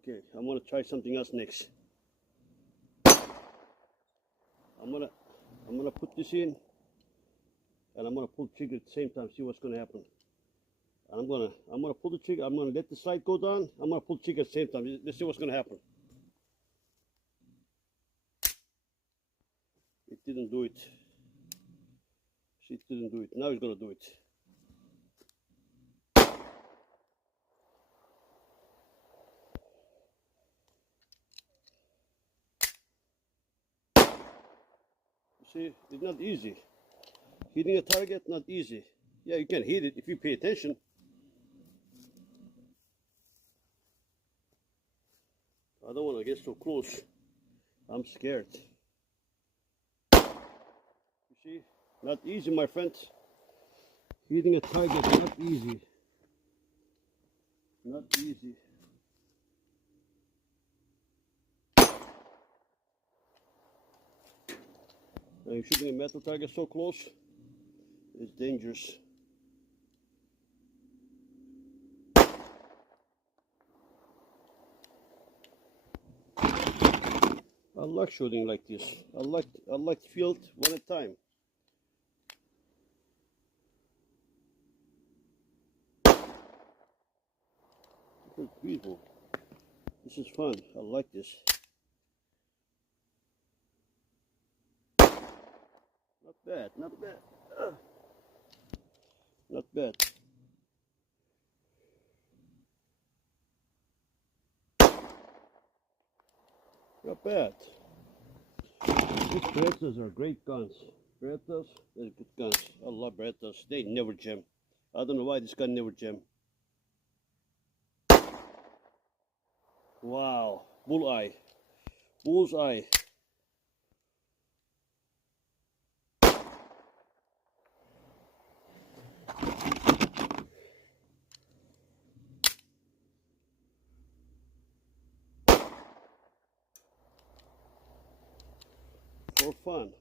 Okay, I'm gonna try something else next. I'm gonna put this in, and I'm gonna pull the trigger at the same time. See what's gonna happen. And I'm gonna pull the trigger. I'm gonna let the slide go down. I'm gonna pull the trigger at the same time. Let's see what's gonna happen. It didn't do it. See, it didn't do it. Now it's gonna do it. See, it's not easy. Hitting a target, not easy. Yeah, you can hit it if you pay attention. I don't want to get so close. I'm scared. You see, not easy, my friend. Hitting a target, not easy. Not easy. And shooting a metal target so close is dangerous. I like shooting like this. I like field one at a time. This is beautiful. This is fun. I like this. Not bad, not bad. Not bad. Not bad. These berettas are great guns. Berettas, they're good guns. I love berettas. They never jam. I don't know why this gun never jam. Wow, bullseye. Bullseye. For fun.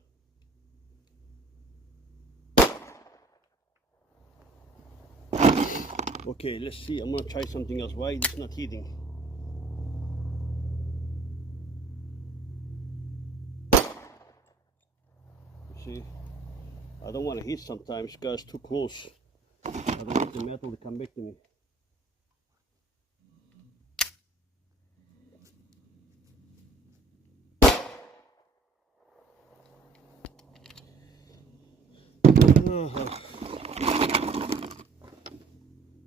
Okay, let's see. I'm gonna try something else. Why it's not hitting? You see, I don't want to hit sometimes because it's too close. I don't want the metal to come back to me.